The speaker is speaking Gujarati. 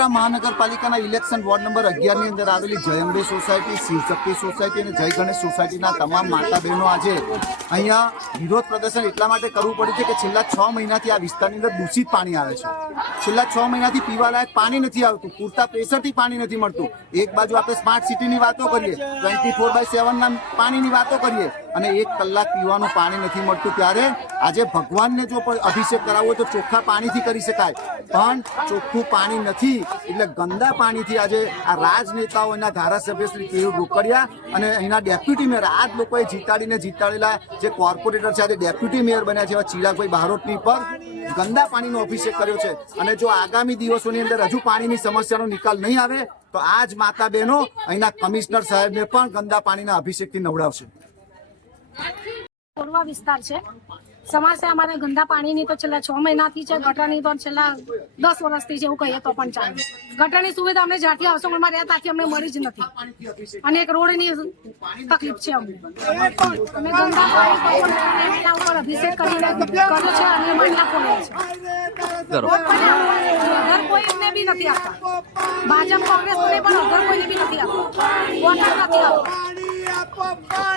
વડોદરા મહાનગરપાલિકાના ઇલેક્શન વોર્ડ નંબર 11 ની અંદર આવેલી જય અંબે સોસાયટી, શિવશક્તિ સોસાયટી અને જય ગણેશ સોસાયટીના તમામ માતા બહેનો આજે અહીંયા વિરોધ પ્રદર્શન એટલા માટે કરવું પડ્યું છે કે છેલ્લા 6 મહિનાથી આ વિસ્તારની અંદર દૂષિત પાણી આવે છે. છેલ્લા 6 મહિનાથી પીવાલાયક પાણી નથી આવતું, પૂરતા પ્રેશરથી પાણી નથી મળતું. એક બાજુ આપણે સ્માર્ટ સિટીની વાતો કરીએ, 24/7 ના પાણીની વાતો કરીએ અને 1 કલાક પીવાનું પાણી નથી મળતું, ત્યારે આજે ભગવાનને જો અભિષેક કરાવવો તો ચોખ્ખા પાણીથી કરી શકાય, પણ ચોખ્ખું પાણી નથી એટલે ગંદા પાણીથી આજે આ રાજનેતાઓ, એના ધારાસભ્ય શ્રી કેયુર રોકડિયા અને અહીંના ડેપ્યુટી મેયર, આ જ લોકોએ જીતાડેલા જે કોર્પોરેટર છે આજે ડેપ્યુટી મેયર બન્યા છે એવા ચિરાગભાઈ બારોટની પર ગંદા પાણીનો અભિષેક કર્યો છે. અને જો આગામી દિવસોની અંદર હજુ પાણીની સમસ્યાનો નિકાલ નહીં આવે તો આ જ માતા બહેનો અહીંના કમિશનર સાહેબને પણ ગંદા પાણીના અભિષેકથી નવડાવશે. કોરવા વિસ્તાર છે. સમસ્યા અમારે ગંદા પાણીની તો છેલ્લા 6 મહિનાથી છે, ગટરની તો છેલ્લા 10 વર્ષથી છે એવું કહીએ તો પણ ચાલે. ગટરની સુવિધા અમને જ્યાંથી આવસોમાં રહ્યા ત્યાંથી અમને મળી જ નથી અને એક રોડની તકલીફ છે અમને. અમે ગંદા પાણી એના ઉપર અભિષેક કરીને કર્યો છે અને મહિલા ખોલ્યા છે. અગર કોઈને બી નથી આપતા, ભાજપ કોંગ્રેસને પણ અગર કોઈને બી નથી આપતા, વોટર નથી આપતા.